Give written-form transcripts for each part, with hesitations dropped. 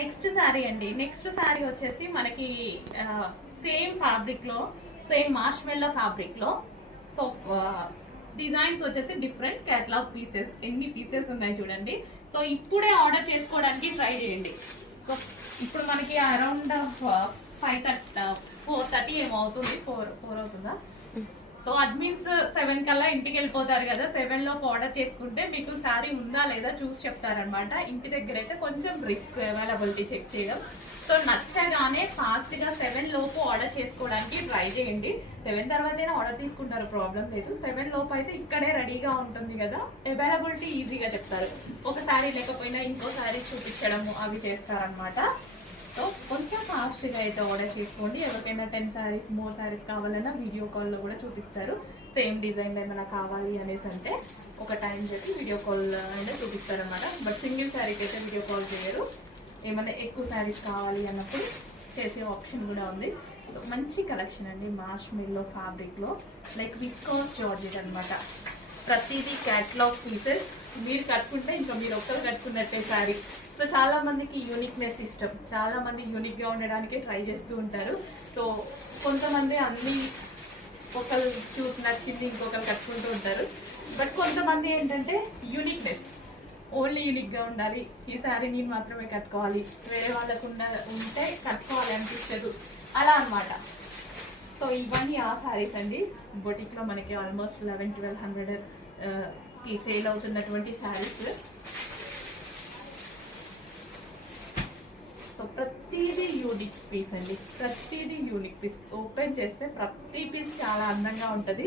Next sari అండి. Next sari వచ్చేసి మనకి సేమ్ ఫ్యాబ్రిక్ లో, సేమ్ మార్ష్మెల్లో ఫ్యాబ్రిక్ లో. సో డిజైన్స్ వచ్చేసి డిఫరెంట్ కేటలాగ్ పీసెస్. ఎన్ని పీసెస్ ఉన్నాయి చూడండి. సో ఇప్పుడే ఆర్డర్ చేసుకోవడానికి ట్రై చేయండి. సో ఇప్పుడు మనకి అరౌండ్ 4:30 ఏమో అవుతుంది. 4 అవుతుందా? సో అడ్మిన్స్ 7 కల్లా ఇంటికి వెళ్ళిపోతారు కదా. 7 లోపు ఆర్డర్ చేసుకుంటే మీకు శారీ ఉందా లేదా చూసి చెప్తారనమాట. ఇంటి దగ్గర అయితే కొంచెం రిస్క్, అవైలబిలిటీ చెక్ చేయడం. సో నచ్చగానే ఫాస్ట్గా 7 లోపు ఆర్డర్ చేసుకోవడానికి ట్రై చేయండి. 7 తర్వాతైనా ఆర్డర్ తీసుకుంటారు, ప్రాబ్లం లేదు. 7 లోపు అయితే ఇక్కడే రెడీగా ఉంటుంది కదా, అవైలబిలిటీ ఈజీగా చెప్తారు. ఒక శారీ లేకపోయినా ఇంకో శారీ చూపించడము అవి చేస్తారనమాట. సో కొంచెం ఫాస్ట్గా అయితే ఆర్డర్ చేసుకోండి. ఎవరికైనా 10 శారీస్, మోర్ శారీస్ కావాలన్నా వీడియో కాల్లో కూడా చూపిస్తారు. సేమ్ డిజైన్లో ఏమైనా కావాలి అనేసి అంటే ఒక టైం చెప్పి వీడియో కాల్ అయితే చూపిస్తారనమాట. బట్ సింగిల్ శారీకి అయితే వీడియో కాల్ చేయరు. ఏమైనా ఎక్కువ శారీస్ కావాలి అన్నప్పుడు చేసే ఆప్షన్ కూడా ఉంది. సో మంచి కలెక్షన్ అండి. మార్ష్మెల్లో ఫ్యాబ్రిక్లో లైక్ విస్కోస్ జార్జెట్ అనమాట. ప్రతిదీ క్యాటలాగ్ పీసెస్. మీరు కట్టుకుంటే ఇంకా మీరు ఒక్కరు కట్టుకున్నట్టే శారీ. సో చాలా మందికి యూనిక్నెస్ ఇష్టం. చాలా మంది యూనిక్గా ఉండడానికి ట్రై చేస్తూ ఉంటారు. సో కొంతమంది అన్ని ఒకరు చూసి నచ్చింది ఇంకొకరు కట్టుకుంటూ ఉంటారు. బట్ కొంతమంది ఏంటంటే యూనిక్నెస్, ఓన్లీ యూనిక్గా ఉండాలి, ఈ శారీ నేను మాత్రమే కట్టుకోవాలి, వేరే వాళ్ళకు ఉంటే కట్టుకోవాలి అనిపించదు, అలా అనమాట. సో ఇవన్నీ ఆ శారీస్ అండి. బొటిక్లో మనకి ఆల్మోస్ట్ 1100-1200 సేల్ అవుతున్నటువంటి శారీస్. సో ప్రతిదీ యూనిక్ పీస్ అండి. ప్రతిదీ యూనిక్ పీస్. ఓపెన్ చేస్తే ప్రతి పీస్ చాలా అందంగా ఉంటుంది.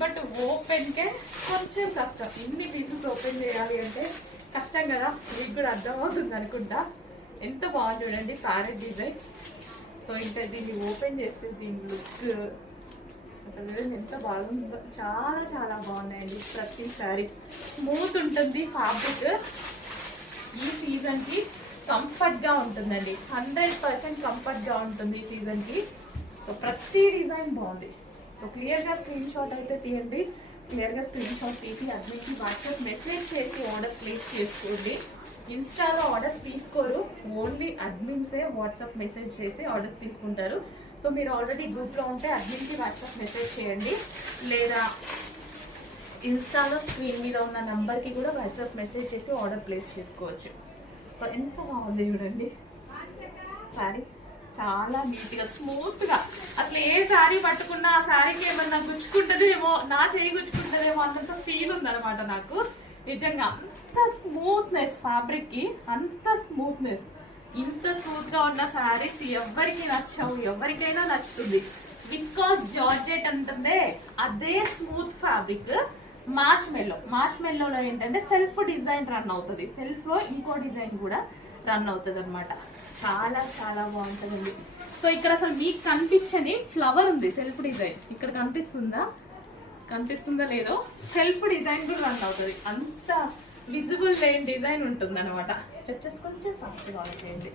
బట్ ఓపెన్కే కొంచెం కష్టం. ఇన్ని పీసెస్ ఓపెన్ చేయాలి అంటే కష్టం కదా, మీకు కూడా అర్థమవుతుంది అనుకుంటా. ఎంత బాగుంది చూడండి ప్యారెట్ డిజైన్. సో ఇంకా దీన్ని ఓపెన్ చేస్తే దీని లుక్ అసలు ఎంత బాగుందో. చాలా చాలా బాగున్నాయండి ప్రతి శారీ. స్మూత్ ఉంటుంది ఫ్యాబ్రిక్. ఈ సీజన్కి కంఫర్ట్గా ఉంటుందండి. 100% కంఫర్ట్గా ఉంటుంది ఈ సీజన్కి. సో ప్రతి డిజైన్ బాగుంది. సో క్లియర్గా స్క్రీన్ షాట్ అయితే తీయండి. క్లియర్గా స్క్రీన్ షాట్ తీసి అడ్మిన్కి వాట్సాప్ మెసేజ్ చేసి ఆర్డర్ ప్లేస్ చేసుకోండి. ఇన్స్టాలో ఆర్డర్స్ తీసుకోరు, ఓన్లీ అడ్మిన్సే వాట్సాప్ మెసేజ్ చేసి ఆర్డర్స్ తీసుకుంటారు. సో మీరు ఆల్రెడీ గ్రూప్లో ఉంటే అడ్మిన్కి వాట్సాప్ మెసేజ్ చేయండి, లేదా ఇన్స్టాలో స్క్రీన్ మీద ఉన్న నంబర్కి కూడా వాట్సాప్ మెసేజ్ చేసి ఆర్డర్ ప్లేస్ చేసుకోవచ్చు. సో ఎంత బాగుంది చూడండి శారీ. చాలా నీట్గా స్మూత్గా. అసలు ఏ శారీ పట్టుకున్నా ఆ శారీకి ఏమన్నా గుచ్చుకుంటుందేమో, నా చేయి గుచ్చుకుంటుందేమో అన్నంత ఫీల్ ఉందన్నమాట నాకు. నిజంగా అంత స్మూత్నెస్ ఫ్యాబ్రిక్కి, అంత స్మూత్నెస్. ఇంత స్మూత్గా ఉన్న శారీస్ ఎవరికి నచ్చవు, ఎవరికైనా నచ్చుతుంది. విస్కోస్ జార్జెట్ అంటుందే అదే స్మూత్ ఫ్యాబ్రిక్. మార్ష్మెల్లోలో ఏంటంటే సెల్ఫ్ డిజైన్ రన్ అవుతుంది. సెల్ఫ్లో ఇంకో డిజైన్ కూడా రన్ అవుతుంది అనమాట. చాలా చాలా బాగుంటుందండి. సో ఇక్కడ అసలు మీకు కనిపించని ఫ్లవర్ ఉంది, సెల్ఫ్ డిజైన్. ఇక్కడ కనిపిస్తుందా లేదో, సెల్ఫ్ డిజైన్ కూడా రన్ అవుతుంది. అంత విజిబుల్ లేని డిజైన్ ఉంటుంది అనమాట. కొంచెం ఫాస్ట్గా చేయండి.